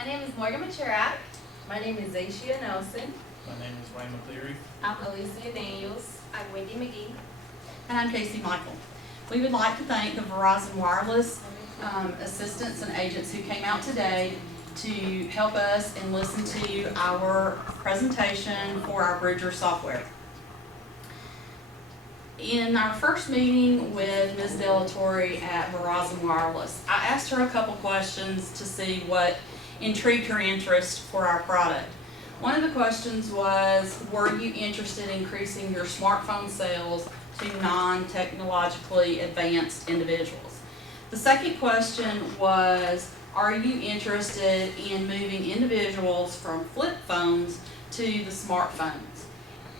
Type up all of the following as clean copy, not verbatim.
My name is Macurak. My name is ZaShea Nelson. My name is McCleary. I'm Alicia Daniels. I'm McGhee. And I'm Casey Michael. We would like to thank the Verizon Wireless assistants and agents who came out today to help us and listen to our presentation for our Bridger software. In our first meeting with Ms. Delatorre at Verizon Wireless, I asked her a couple questions to see what intrigued her interest for our product. One of the questions was, were you interested in increasing your smartphone sales to non-technologically advanced individuals? The second question was, are you interested in moving individuals from flip phones to the smartphones?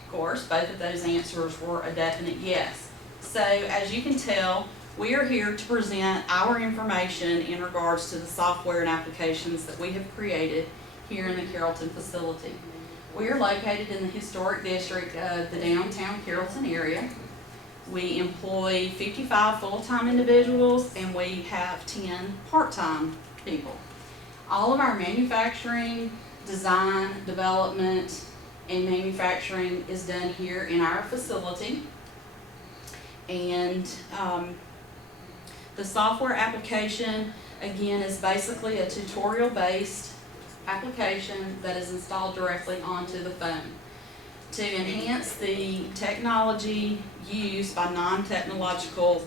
Of course, both of those answers were a definite yes. So as you can tell, we are here to present our information in regards to the software and applications that we have created here in the Carrollton facility. We are located in the historic district of the downtown Carrollton area. We employ 55 full-time individuals and we have 10 part-time people. All of our manufacturing, design, development, and manufacturing is done here in our facility. And the software application, again, is basically a tutorial-based application that is installed directly onto the phone. To enhance the technology used by non-technological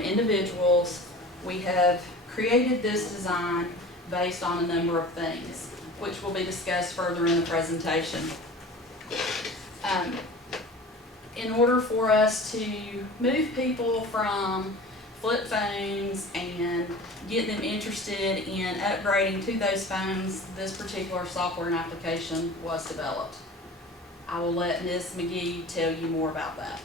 individuals, we have created this design based on a number of things, which will be discussed further in the presentation. In order for us to move people from flip phones and get them interested in upgrading to those phones, this particular software and application was developed. I will let Ms. McGhee tell you more about that.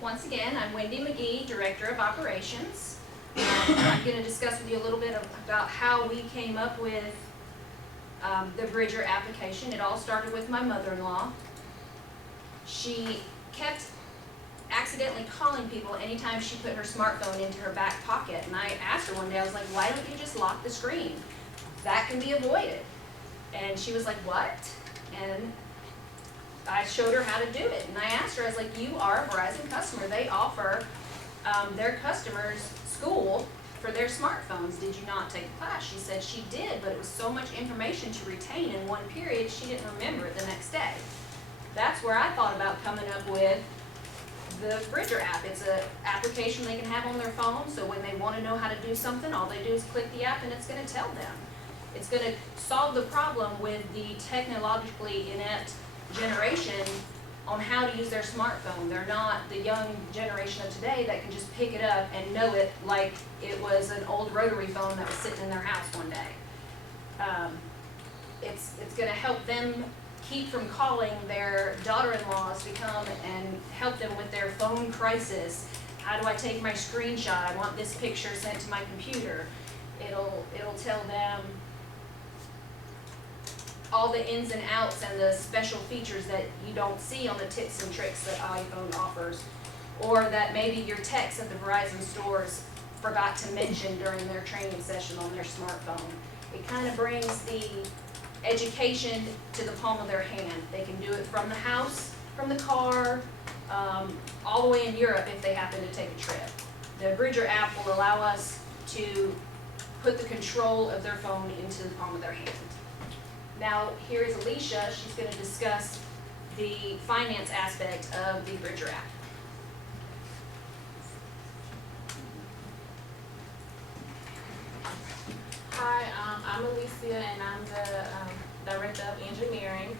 Once again, I'm McGhee, Director of Operations. I'm going to discuss with you a little bit about how we came up with the Bridger application. It all started with my mother-in-law. She kept accidentally calling people anytime she put her smartphone into her back pocket. And I asked her one day, I was like, why don't you just lock the screen? That can be avoided. And she was like, what? And I showed her how to do it. And I asked her, I was like, you are a Verizon customer. They offer their customers school for their smartphones. Did you not take the class? She said she did, but it was so much information to retain in one period, she didn't remember it the next day. That's where I thought about coming up with the Bridger app. It's an application they can have on their phone, so when they want to know how to do something, all they do is click the app and it's going to tell them. It's going to solve the problem with the technologically inept generation on how to use their smartphone. They're not the young generation of today that can just pick it up and know it like it was an old rotary phone that was sitting in their house one day. It's going to help them keep from calling their daughter-in-laws to come and help them with their phone crisis. How do I take my screenshot? I want this picture sent to my computer. It'll tell them all the ins and outs and the special features that you don't see on the tips and tricks that iPhone offers, or that maybe your techs at the Verizon stores forgot to mention during their training session on their smartphone. It kind of brings the education to the palm of their hand. They can do it from the house, from the car, all the way in Europe if they happen to take a trip. The Bridger app will allow us to put the control of their phone into the palm of their hand. Now, here is Alicia. She's going to discuss the finance aspect of the Bridger app. Hi, I'm Alicia and I'm the Director of Engineering.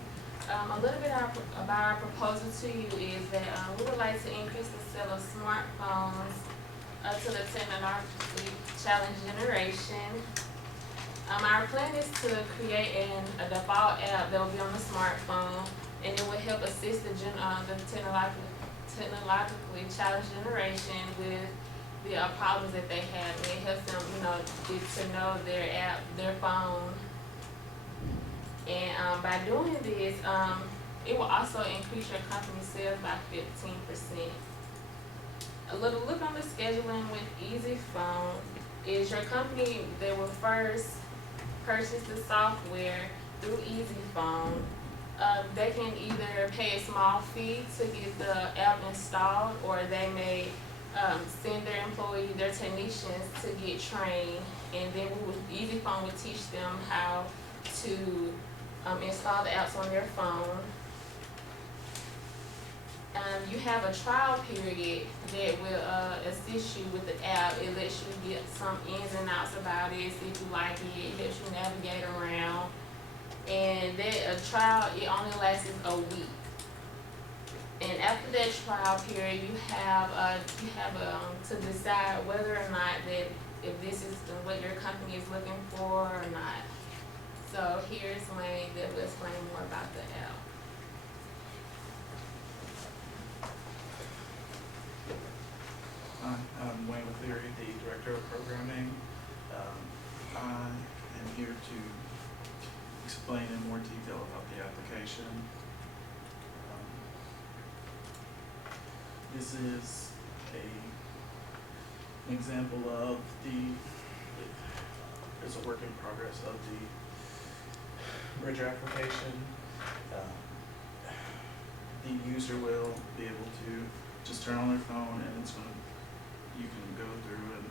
A little bit about our proposal to you is that we would like to increase the sale of smartphones to the technologically challenged generation. Our plan is to create a default app that will be on the smartphone, and it will help assist the technologically challenged generation with the problems that they have. And it helps them, get to know their app, their phone. And by doing this, it will also increase your company sales by 15%. a little look on the scheduling with Easy Phone is your company, they will first purchase the software through Easy Phone. They can either pay a small fee to get the app installed, or they may send their employee, their technicians, to get trained, and then Easy Phone will teach them how to install the apps on their phone. You have a trial period that will assist you with the app. It lets you get some ins and outs about it, see if you like it. It helps you navigate around. And that a trial, it only lasts a week. And after that trial period, you have to decide whether or not that if this is what your company is looking for or not. So here's Wayne that will explain more about the app. Hi, I'm Wayne McCleary, the Director of Programming. I am here to explain in more detail about the application. This is an example of it's a work in progress of the Bridger application. The user will be able to just turn on their phone, and you can go through and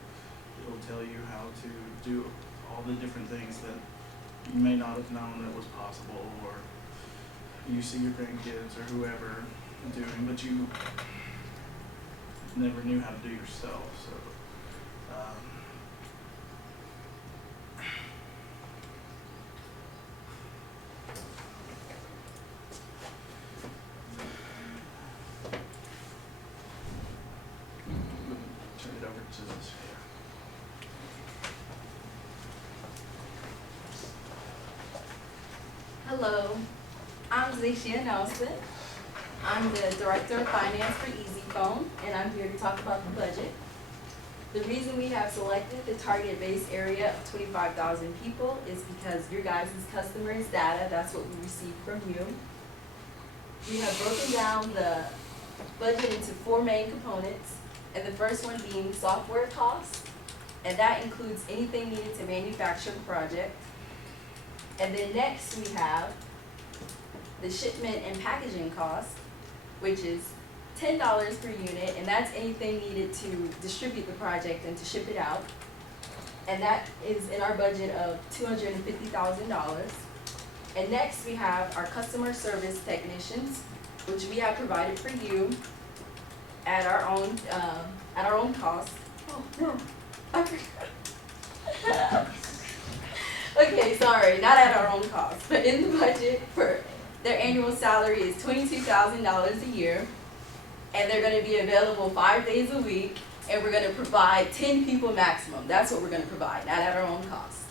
it'll tell you how to do all the different things that you may not have known that was possible, or you see your grandkids or whoever doing, but you never knew how to do yourself. So turn it over to ZaShea. Hello, I'm ZaShea Nelson. I'm the Director of Finance for Easy Phone, and I'm here to talk about the budget. The reason we have selected the target base area of 25,000 people is because your guys' customers' data, that's what we receive from you. We have broken down the budget into 4 main components, and the first one being software costs, and that includes anything needed to manufacture the project. And then next we have the shipment and packaging cost, which is $10 per unit, and that's anything needed to distribute the project and to ship it out. And that is in our budget of $250,000. And next we have our customer service technicians, which we have provided for you at our own cost. Oh no, I forgot. Okay, sorry, not at our own cost, but in the budget for their annual salary is $22,000 a year, and they're going to be available 5 days a week, and we're going to provide 10 people maximum. That's what we're going to provide, not at our own cost.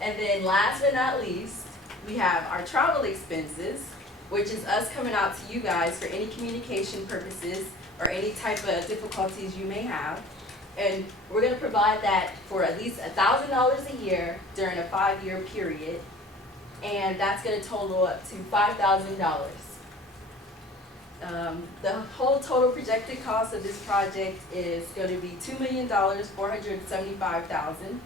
And then last but not least, we have our travel expenses, which is us coming out to you guys for any communication purposes or any type of difficulties you may have. And we're going to provide that for at least $1,000 a year during a 5-year period, and that's going to total up to $5,000. The whole total projected cost of this project is going to be $2,475,000.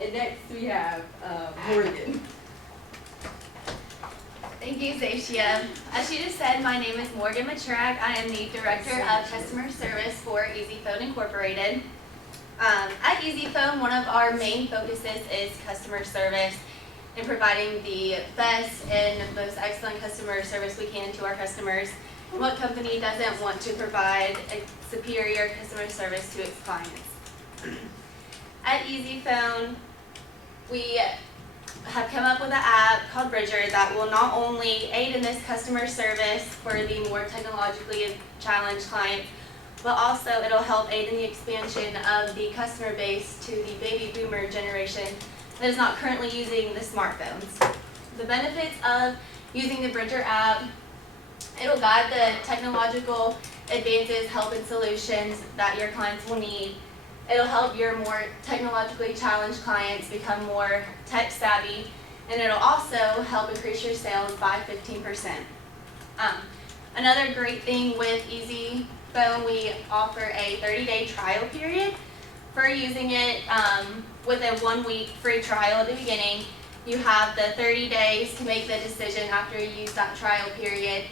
And next we have Morgan. Thank you, ZaShea. As she just said, my name is Morgan Macurak. I am the Director of Customer Service for Easy Phone Incorporated. At Easy Phone, one of our main focuses is customer service and providing the best and most excellent customer service we can to our customers. What company doesn't want to provide a superior customer service to its clients? At Easy Phone, we have come up with an app called Bridger that will not only aid in this customer service for the more technologically challenged clients, but also it'll help aid in the expansion of the customer base to the baby boomer generation that is not currently using the smartphones. The benefits of using the Bridger app, it'll guide the technological advances, help, and solutions that your clients will need. It'll help your more technologically challenged clients become more tech savvy, and it'll also help increase your sales by 15%. Another great thing with EasyPhone, we offer a 30-day trial period for using it with a 1-week free trial at the beginning. You have the 30 days to make the decision after you use that trial period.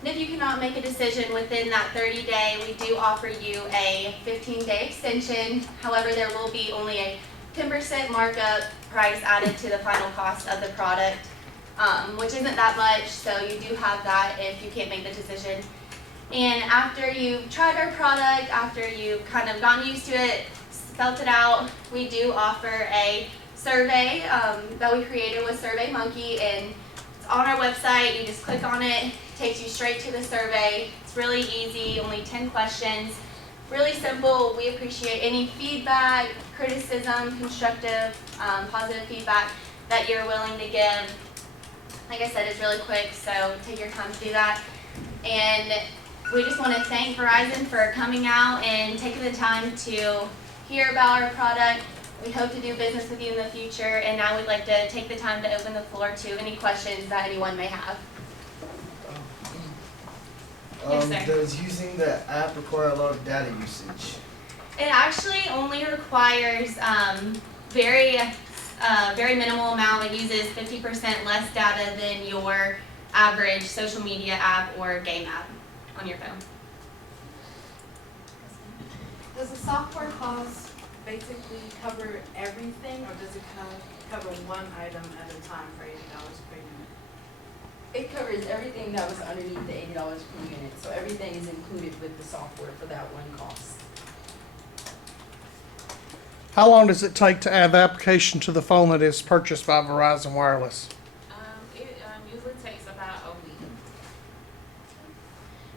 And if you cannot make a decision within that 30-day, we do offer you a 15-day extension. However, there will be only a 10% markup price added to the final cost of the product, which isn't that much, so you do have that if you can't make the decision. And after you've tried our product, after you've kind of gotten used to it, felt it out, we do offer a survey that we created with SurveyMonkey, and it's on our website. You just click on it, takes you straight to the survey. It's really easy, only 10 questions. Really simple. We appreciate any feedback, criticism, constructive, positive feedback that you're willing to give. Like I said, it's really quick, so take your time to do that. And we just want to thank Verizon for coming out and taking the time to hear about our product. We hope to do business with you in the future, and now we'd like to take the time to open the floor to any questions that anyone may have. Yes, sir. Does using the app require a lot of data usage? It actually only requires very minimal amount. It uses 50% less data than your average social media app or game app on your phone. Does the software cost basically cover everything, or does it cover one item at a time for $80 per unit? It covers everything that was underneath the $80 per unit, so everything is included with the software for that one cost. How long does it take to add the application to the phone that is purchased by Verizon Wireless? It usually takes about a week.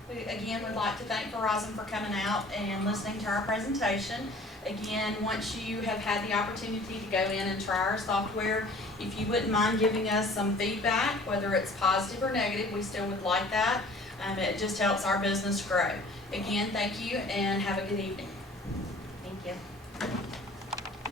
We again would like to thank Verizon for coming out and listening to our presentation. Again, once you have had the opportunity to go in and try our software, if you wouldn't mind giving us some feedback, whether it's positive or negative, we still would like that. It just helps our business grow. Again, thank you and have a good evening. Thank you.